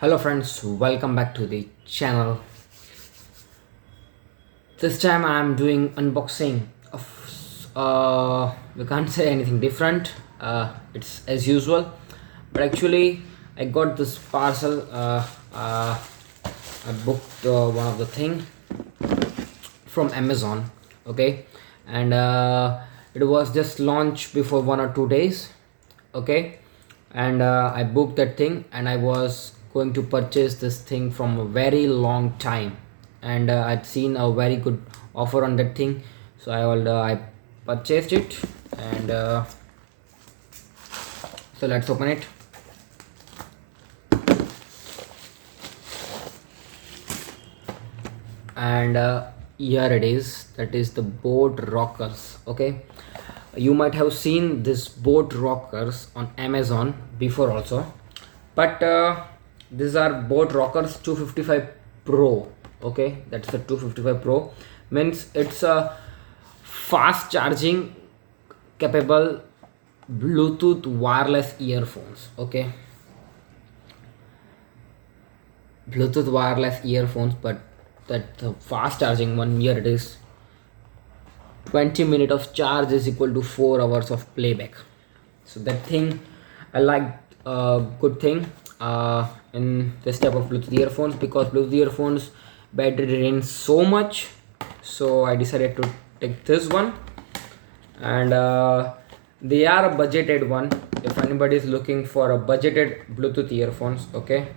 Hello friends, welcome back to the channel. This time I am doing unboxing of we can't say anything different. It's as usual, but actually I got this parcel. I booked one of the thing from Amazon, okay, and it was just launched before 1 or 2 days, okay, and I booked that thing, and I was going to purchase this thing from a very long time, and I'd seen a very good offer on that thing, so I purchased it, and so let's open it. And here it is, that is the boat rockers, okay. You might have seen this boat rockers on Amazon before also, but these are boat rockers 255 Pro, okay. That's the 255 Pro, means it's a fast charging capable Bluetooth wireless earphones, okay. Bluetooth wireless earphones, but that the fast charging one. Here it is, 20 minutes of charge is equal to 4 hours of playback. So that thing I like, a good thing in this type of Bluetooth earphones, because Bluetooth earphones battery drains so much, so I decided to take this one. And they are a budgeted one if anybody is looking for a budgeted Bluetooth earphones, okay.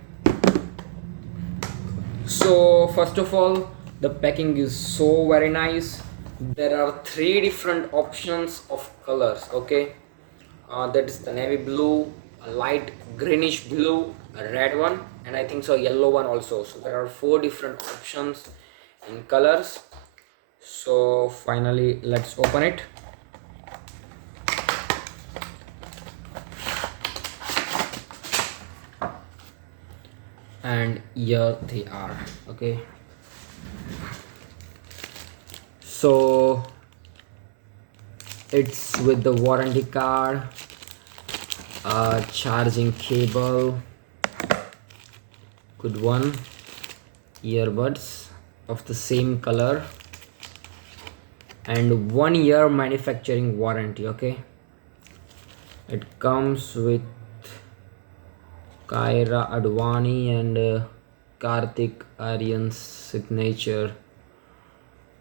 So first of all, the packing is so very nice. There are three different options of colors, okay. That is the navy blue, a light greenish blue, a red one, and I think so yellow one also. So there are four different options in colors. So finally let's open it. And here they are, okay. So it's with the warranty card, charging cable, good one, earbuds of the same color, and 1 year manufacturing warranty, okay. It comes with Kaira Advani and Karthik Aryan's signature.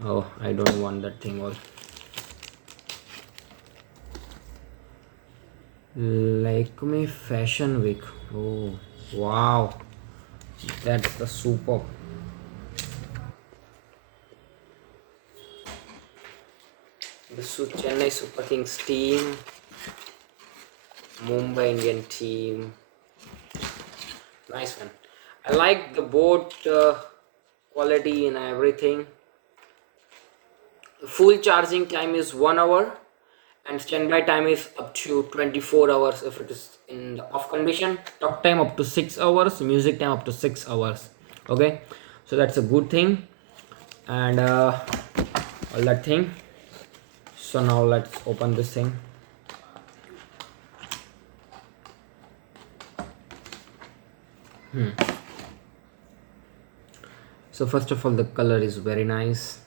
Oh, I don't want that thing all. Lakme Fashion Week. Oh wow, that's the super. The Chennai Super Kings team, Mumbai Indian team. Nice one. I like the boat quality and everything. Full charging time is 1 hour, and standby time is up to 24 hours if it is in the off condition. Talk time up to 6 hours, music time up to 6 hours, okay. So that's a good thing, and all that thing. So now let's open this thing. So first of all, the color is very nice,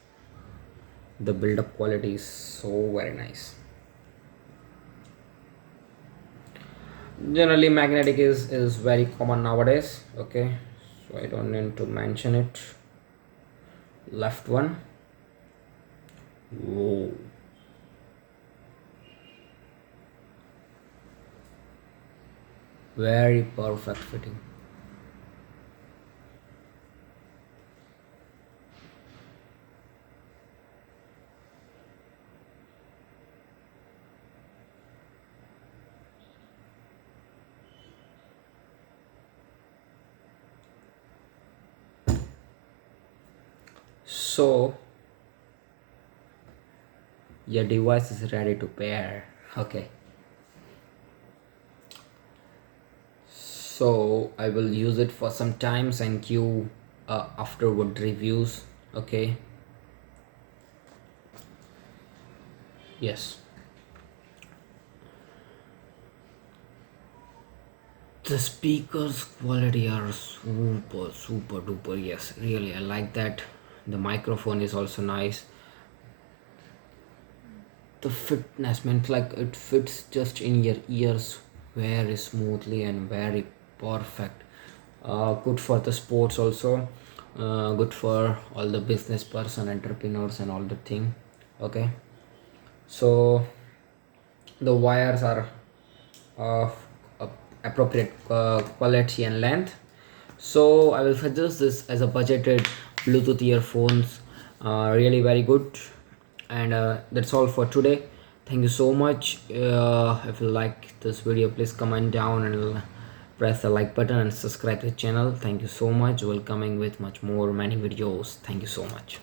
the build up quality is so very nice. Generally magnetic is very common nowadays, okay, so I don't need to mention it. Left one. Whoa. Very perfect fitting. So your device is ready to pair, okay. So I will use it for some times and give afterward reviews, okay. Yes. The speakers quality are super duper. Yes, really, I like that. The microphone is also nice. The fitness means like it fits just in your ears very smoothly and very perfect. Good for the sports also. Good for all the business person, entrepreneurs, and all the thing. Okay, so the wires are of appropriate quality and length. So I will suggest this as a budgeted Bluetooth earphones. Really very good. And that's all for today. Thank you so much. If you like this video, please comment down and press the like button and subscribe to the channel. Thank you so much. We'll coming with much more many videos. Thank you so much.